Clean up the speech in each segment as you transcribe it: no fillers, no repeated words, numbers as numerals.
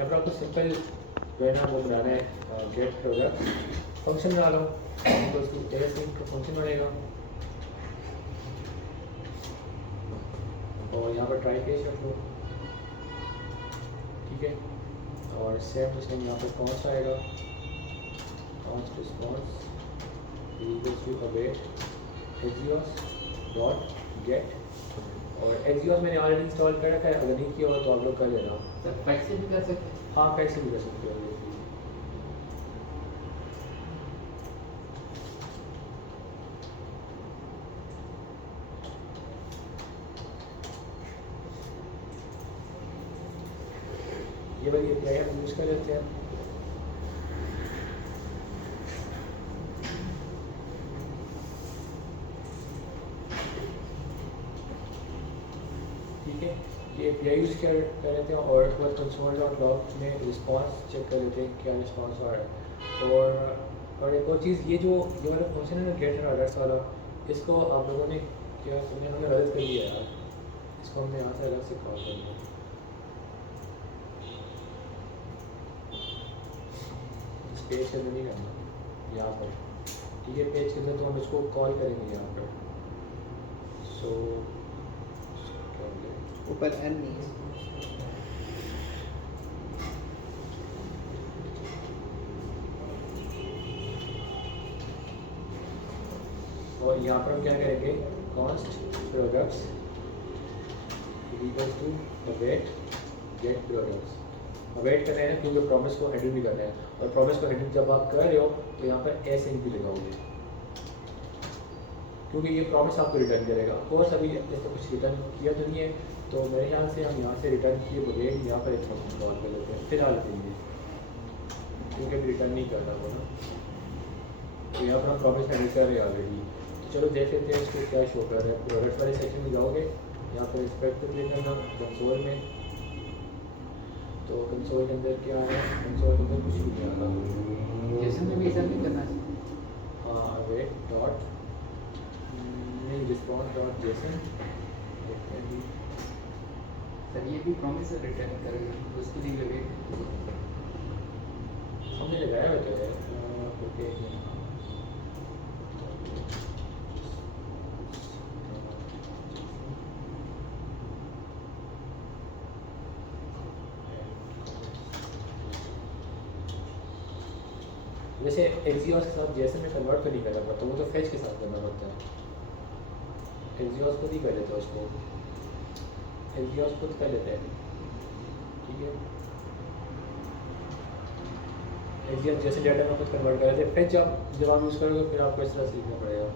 यहाँ पर आपको सिंपल जो है ना वो बनाना है गेट प्रोडक्ट फंक्शन बना लो तो उसको एसिंक का फंक्शन बनेगा और यहाँ पर ट्राई केस रख लो, ठीक है। और सेम टू सेम यहाँ पर कॉन्स्ट आएगा, const response equals to await axios dot get. और एक्सियोस मैंने ऑलरेडी इंस्टॉल कर रखा है, अगर नहीं किया हो तो आप लोग कर लेना। सर फैक्स से भी कर सकते हैं? हाँ फैक्स से भी कर सकते हो। ये वाली एपीआई हम यूज़ कर लेते हैं। ठीक है, ये एपीआई यूज़ कर लेते हैं और उसके बाद कंसोल डॉट लॉग में रिस्पांस चेक कर लेते हैं क्या रिस्पांस आ रहा है। और एक और चीज़, ये वाला फंक्शन है ना गेट एड्रेस वाला, इसको आप लोगों ने क्या हमने गलत कर लिया यार, इसको हमने यहाँ से अलग से कॉल कर लिया। पेज के अंदर नहीं करना, यहाँ पर, ठीक है। पेज के अंदर तो हम इसको कॉल करेंगे यहाँ पर। सो ऊपर एन नहीं है। और यहाँ पर हम क्या करेंगे, const products equal to await get products. Await करना है ना क्योंकि प्रॉमिस को हेडिंग भी करना है, और प्रॉमिस को हेडिंग जब आप कर रहे हो तो यहाँ पर एसिंक भी लगाओगे क्योंकि ये प्रॉमिस आपको रिटर्न करेगा। कोर्स अभी जैसे कुछ रिटर्न किया तो नहीं है, तो मेरे ख्याल से हम यहाँ से रिटर्न किए बगैर यहाँ पर एक फंक्शन कॉल कर लेते हैं फिलहाल के लिए, क्योंकि अभी रिटर्न नहीं करना हो ना। तो यहाँ पर हम प्रॉमिस हेडिंग कर रहे हैं ऑलरेडी। तो चलो देख लेते हैं इसको क्या शो कर रहा है। प्रोडक्ट वाले सेक्शन में जाओगे, यहाँ पर इंस्पेक्ट पर क्लिक करना कंसोल में, तो कंसोल के अंदर क्या है, कंसोल के अंदर कुछ भी नहीं आता। जेसन में भी ऐसा नहीं करना है? हाँ वेट डॉट नहीं रिस्पॉन्स डॉट जेसन। सर ये भी प्रॉमिस रिटर्न करेगा, उसके लिए वेट हमने लगाया हुआ तो है ओके। वैसे एक्सियोस के साथ जैसे में कन्वर्ट तो नहीं करना पड़ता, वो तो फेच के साथ करना पड़ता है। एक्सियोस खुद ही कर लेते हैं उसको, एक्सियोस खुद कर लेते हैं, ठीक है। एक्सियोस जैसे डाटा में खुद कन्वर्ट कर लेते हैं, फेच जब आप यूज़ करोगे फिर आपको इस तरह सीखना पड़ेगा।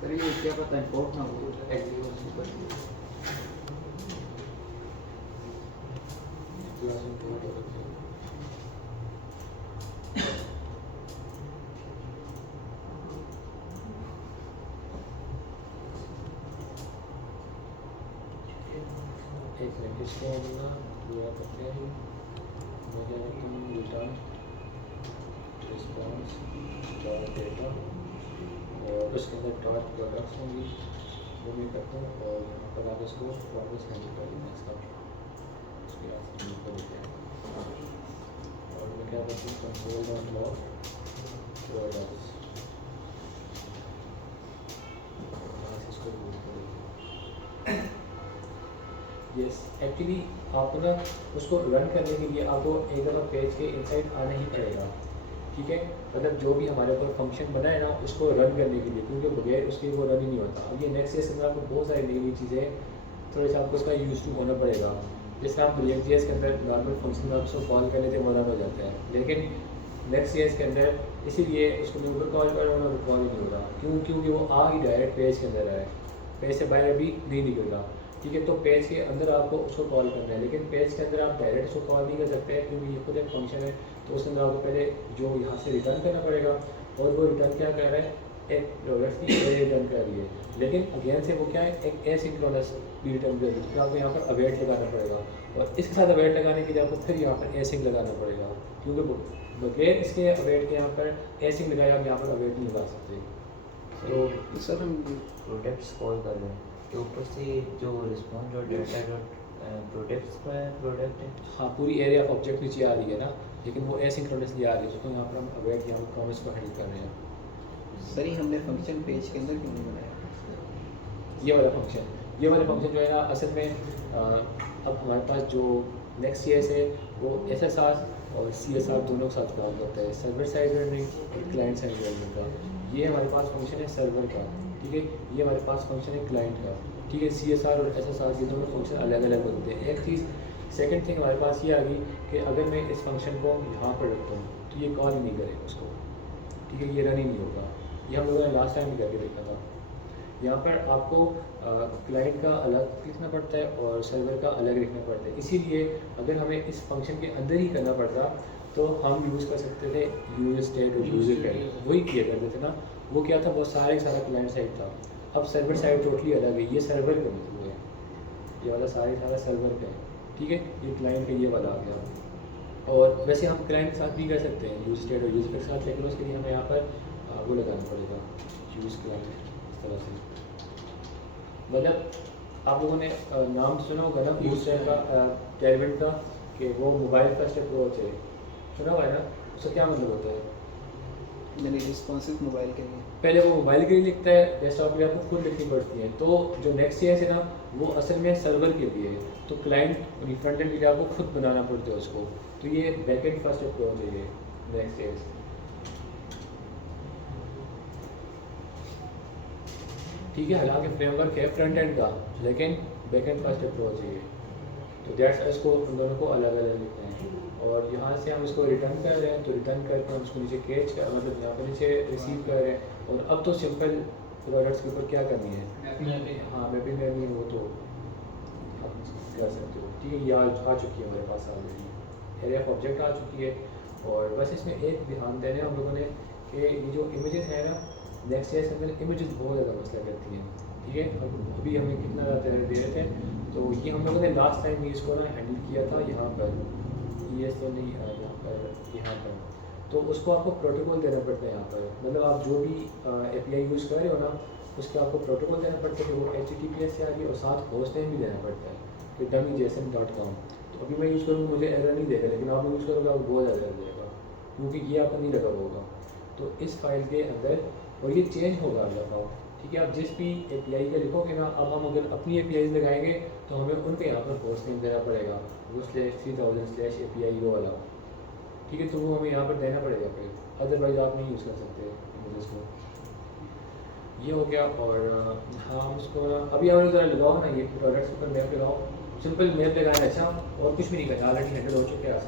सर ये क्या पता इंपोर्ट ना हो एक्सियोस पर। एक मिनट इसको हम ना पूरा करते हैं। मैं क्या करता हूँ, रिटर्न रिस्पॉन्स डॉट डेटा और उसके अंदर डॉट प्रोडक्ट्स होंगी, वो मैं करता हूँ। और यहाँ पर आप इसको प्रॉमिस हैंडल कर देना इसका, उसके बाद से को लेते हैं। और मैं क्या करता हूँ, कंट्रोल डॉट लॉग प्रोडक्ट्स, यहाँ से इसको यूज करेंगे। यस एक्चुअली आपको ना उसको रन करने के लिए आपको एक दफ़ा पेज के इनसाइड आना ही पड़ेगा, ठीक है। मतलब जो भी हमारे ऊपर फंक्शन बना है ना उसको रन करने के लिए, क्योंकि बगैर उसके वो रन ही नहीं होता। अब ये नेक्स्ट केस में आपको बहुत सारी नई नई चीज़ें, थोड़ा सा आपको उसका यूज़ टू होना पड़ेगा। जैसे आप रिएक्ट.जेएस के अंदर नॉर्मल फंक्शन में आप उसको कॉल कर लेते हैं, मदद हो जाता है, लेकिन नेक्स्ट.जेएस के अंदर इसीलिए उसको मैं ऊपर कॉल कर रहा हूँ, कॉल ही नहीं हो रहा। क्योंकि वो आ ही डायरेक्ट पेज के अंदर है, पेज से बाहर अभी नहीं निकल रहा, ठीक है। तो पेज के अंदर आपको उसको कॉल करना है, लेकिन पेज के अंदर आप डायरेक्ट उसको कॉल नहीं कर सकते क्योंकि ये खुद एक फंक्शन है। तो उसके अंदर आपको पहले जो यहाँ से रिटर्न करना पड़ेगा, और वो रिटर्न क्या कर रहा है, एक प्रोडक्ट की एरे रिटर्न कर रही है, लेकिन अगेन से वो क्या है, एक एसिंक्रोनस भी रिटर्न कर रही है। तो आपको यहाँ पर अवेट लगाना पड़ेगा, और इसके साथ अवेट लगाने के लिए आपको फिर यहाँ पर एसिंक लगाना पड़ेगा, क्योंकि बगैर इसके अवेट के यहाँ पर एसिंक लगाए आप यहाँ पर अवेट नहीं लगा सकते। तो सर हम प्रोडक्ट्स कॉल कर रहे हैं तो ऊपर से जो रिस्पॉन्स और डाटा डॉट प्रोडक्ट्स का प्रोडक्ट है। हाँ, पूरी एरिया ऑब्जेक्ट नीचे आ रही है ना, लेकिन वो एसिंक्रोनसली आ रही है, तो यहाँ पर हम अवेट यहाँ पर प्रॉमिस को हैंडल कर रहे हैं। सर ये हमने फंक्शन पेज के अंदर क्यों नहीं बनाया? ये वाला फंक्शन जो है ना, असल में अब हमारे पास जो नेक्स्ट CSS है वो SSR और CSR दोनों के साथ काम करता है, सर्वर साइड रेंडरिंग और क्लाइंट साइड रेंडरिंग का। ये हमारे पास फंक्शन है सर्वर का, ठीक है, ये हमारे पास फंक्शन है क्लाइंट का, ठीक है। CSR और SSR ये दोनों फंक्शन अलग अलग होते हैं। एक चीज़ सेकंड थिंग हमारे पास ये आ गई कि अगर मैं इस फंक्शन को यहाँ पर रखता हूँ तो ये कॉल ही नहीं करेगा उसको, ठीक है, ये रन ही नहीं होगा। ये हम लोगों ने लास्ट टाइम भी करके देखा था। यहाँ पर आपको क्लाइंट का अलग लिखना पड़ता है और सर्वर का अलग लिखना पड़ता है, इसीलिए अगर हमें इस फंक्शन के अंदर ही करना पड़ता तो हम यूज़ कर सकते थे यूजर स्टेट और यूजर पेड, वही किया करते थे ना। वो क्या था, वो सारा क्लाइंट साइड था। अब सर्वर साइड टोटली अलग है, ये सर्वर का मतलब है, ये वाला सारा सर्वर का है, ठीक है। ये क्लाइंट का ये वाला आ गया। और वैसे हम क्लाइंट के साथ भी कर सकते हैं यूज स्टेट और यूज के साथ, लेकिन उसके लिए हमें यहाँ पर वो लगाना पड़ेगा यूज़ क्लाइंट इस तरह से। मतलब आप लोगों ने नाम सुना होगा ना यूज स्टेट का, कैलविन का, कि वो मोबाइल फर्स्ट अप्रोच है, सुना हुआ है ना। उसका क्या मतलब होता है? मैंने रिस्पॉन्सिव मोबाइल के लिए पहले वो मोबाइल के लिए लिखता है, डेस्कटॉप के लिए आपको खुद लिखनी पड़ती है। तो जो नेक्स्ट CSS है ना, वो असल में सर्वर के लिए है, तो क्लाइंट फ्रंट एंड के लिए आपको खुद बनाना पड़ता है उसको। तो ये बैकएंड फर्स्ट अप्रोच है ये नेक्स्ट CSS, ठीक है। हालांकि फ्रेमवर्क है फ्रंट एंड का, लेकिन बैकएंड फर्स्ट अप्रोच है ये। तो दैट्स इसको उन दोनों को अलग अलग लिखना है। और यहाँ से हम इसको रिटर्न कर रहे हैं, तो रिटर्न करके हम इसको नीचे कैच कर, मतलब यहाँ पर नीचे रिसीव कर रहे हैं। और अब तो सिंपल प्रोडक्ट्स के ऊपर क्या करनी है, हाँ मैपिंग करनी है, वो तो आप कर सकते हो, ठीक है। ये आ चुकी है हमारे पास ऑलरेडी, एरिया ऑफ ऑब्जेक्ट आ चुकी है। और बस इसमें एक ध्यान देने हम लोगों ने कि ये जो इमेजेस है ना, नेक्स्ट CSS के अंदर इमेजेस बहुत ज़्यादा मसला करती हैं, ठीक है। अब अभी हमें कितना ज़्यादा दे रहे थे, तो ये हम लोगों ने लास्ट टाइम भी इसको ना हैंडल किया था यहाँ पर, ये तो नहीं यहाँ पर। तो उसको आपको प्रोटोकॉल देना पड़ता है यहाँ पर, मतलब आप जो भी API यूज़ कर रहे हो ना, उसके आपको प्रोटोकॉल देना पड़ता है कि वो HTTPS से आ रही है, और साथ होस्ट नेम भी देना पड़ता है कि dummyjson.com। तो अभी मैं यूज़ करूँगा मुझे एरर नहीं देगा, लेकिन आप यूज़ करोगे आपको बहुत ज़्यादा एरर देगा, क्योंकि ये आपको नहीं लगा होगा। तो इस फाइल के अंदर, और ये चेंज होगा अगला फॉर्म, ठीक है। आप जिस भी API का लिखोगे ना, अब हम अगर अपनी APIs लगाएंगे तो हमें उनके यहाँ पर होस्ट नेम देना पड़ेगा, वो /3000/API वो वाला, ठीक है। तो वो हमें यहाँ पर देना पड़ेगा फिर, अदरवाइज आप नहीं यूज़ कर सकते इमेजेस को। ये हो गया। और हाँ, हम उसको अभी और ज़रा लगाओ ना, ये प्रोडक्ट्स पर मैप लगाओ, सिंपल मैप लगाना है, अच्छा, और कुछ भी नहीं करना, ऑलरेडी हैंडल हो चुके हैं।